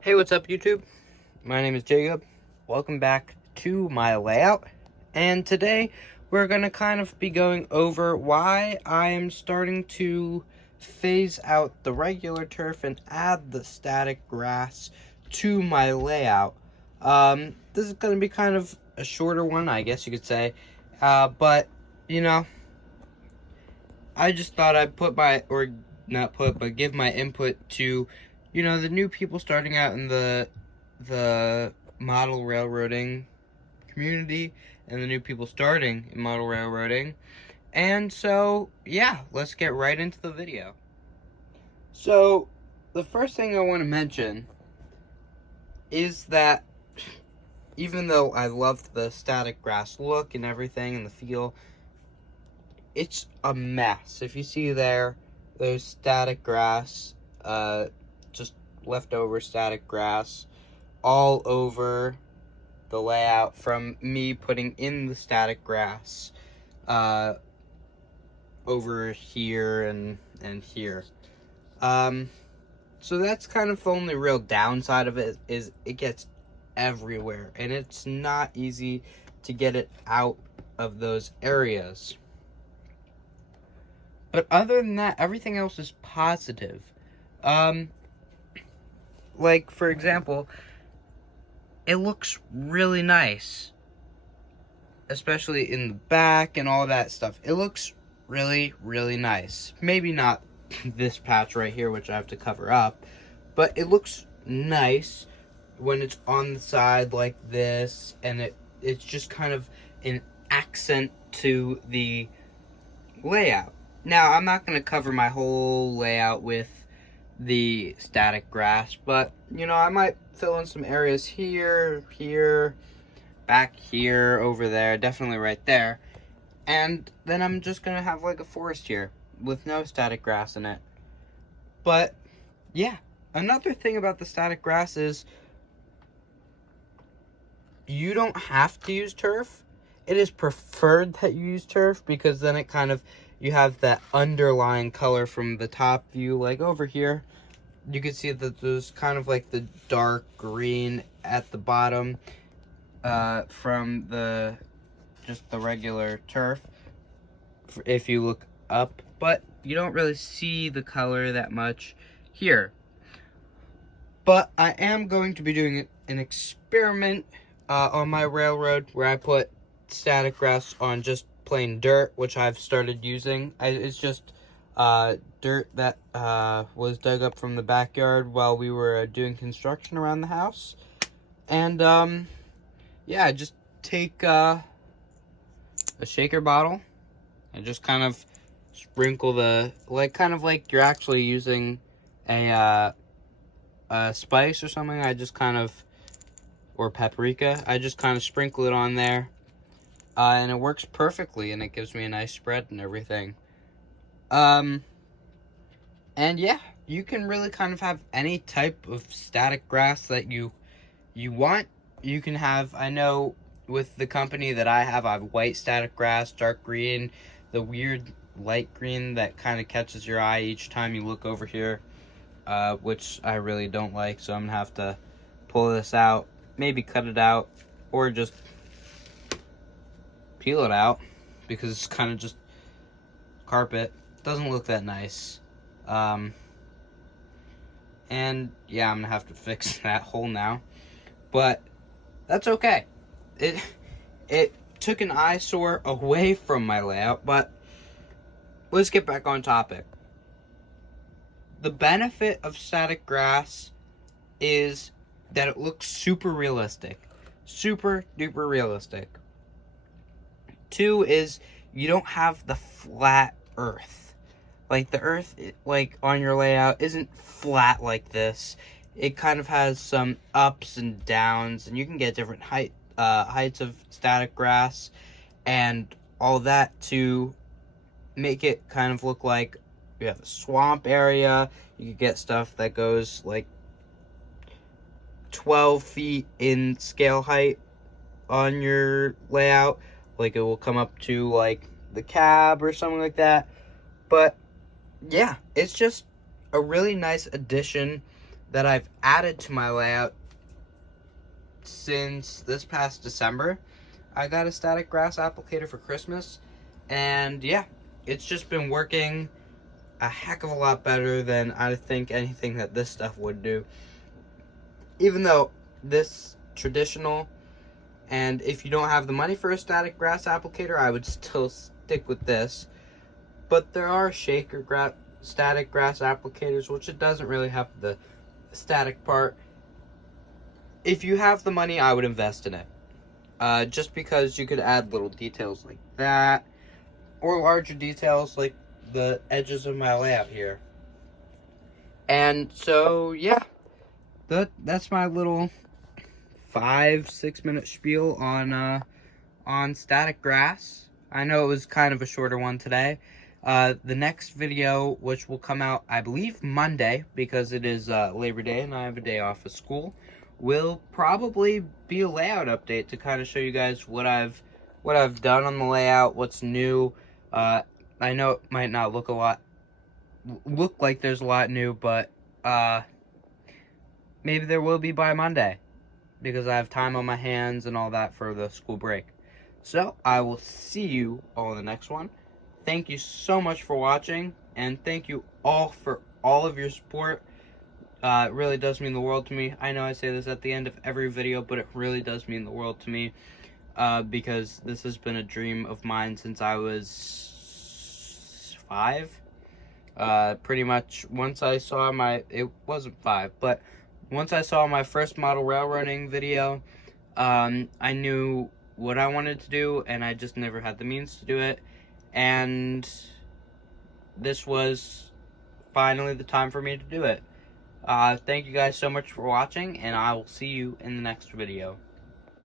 Hey, what's up, YouTube? My name is Jacob. Welcome back to my layout. And today we're going to kind of be going over why I am starting to phase out the regular turf and add the static grass to my layout. This is going to be kind of a shorter one, I guess you could say. But, you know, I just thought I'd give my input to, the new people starting out in the model railroading community and the new people starting in model railroading. And so, yeah, let's get right into the video. So, the first thing I want to mention is that even though I loved the static grass look and everything and the feel, it's a mess. If you see there's static grass, just leftover static grass all over the layout from me putting in the static grass over here and here. So that's kind of the only real downside of it, is it gets everywhere and it's not easy to get it out of those areas. But other than that, everything else is positive. Like, for example, it looks really nice. Especially in the back and all that stuff. It looks really, really nice. Maybe not this patch right here, which I have to cover up. But it looks nice when it's on the side like this. And it's just kind of an accent to the layout. Now, I'm not going to cover my whole layout with the static grass, but, I might fill in some areas here, back here, over there, definitely right there. And then I'm just going to have like a forest here with no static grass in it. But, yeah, another thing about the static grass is you don't have to use turf. It is preferred that you use turf because then it kind of, you have that underlying color from the top view. Like over here, you can see that there's kind of like the dark green at the bottom from just the regular turf if you look up. But you don't really see the color that much here. But I am going to be doing an experiment on my railroad where I put static grass on just plain dirt, which I've started using. It's just dirt that was dug up from the backyard while we were doing construction around the house. And yeah, just take a shaker bottle and just kind of sprinkle kind of like you're actually using a spice or something. Or paprika, I just kind of sprinkle it on there. And it works perfectly, and it gives me a nice spread and everything. And yeah, you can really kind of have any type of static grass that you want. You can have, I know with the company that I have white static grass, dark green, the weird light green that kind of catches your eye each time you look over here, which I really don't like, so I'm gonna have to pull this out, maybe cut it out, or just peel it out because it's kind of just carpet. Doesn't look that nice. And yeah, I'm gonna have to fix that hole now, but that's okay. It took an eyesore away from my layout, but let's get back on topic. The benefit of static grass is that it looks super realistic. Super duper realistic. 2 is you don't have the flat earth. Like the earth, like on your layout, isn't flat like this. It kind of has some ups and downs, and you can get different heights of static grass and all that to make it kind of look like you have a swamp area. You could get stuff that goes like 12 feet in scale height on your layout. Like it will come up to like the cab or something like that. But yeah, it's just a really nice addition that I've added to my layout since this past December. I got a static grass applicator for Christmas, and yeah, it's just been working a heck of a lot better than I think anything that this stuff would do. Even though this traditional, and if you don't have the money for a static grass applicator, I would still stick with this. But there are shaker static grass applicators, which it doesn't really have the static part. If you have the money, I would invest in it. Just because you could add little details like that, or larger details like the edges of my layout here. And so, yeah, that's my little 5-6 minute spiel on static grass. I know it was kind of a shorter one today. The next video, which will come out, I believe, Monday, because it is Labor Day and I have a day off of school, will probably be a layout update to kind of show you guys what I've done on the layout, what's new. I know it might not look like there's a lot new, but maybe there will be by Monday, because I have time on my hands and all that for the school break. So I will see you all in the next one. Thank you so much for watching, and thank you all for all of your support. It really does mean the world to me. I know I say this at the end of every video, but it really does mean the world to me, because this has been a dream of mine since I was 5. Pretty much once I saw it wasn't 5, but once I saw my first model railroading video, I knew what I wanted to do, and I just never had the means to do it. And this was finally the time for me to do it. Thank you guys so much for watching, and I will see you in the next video.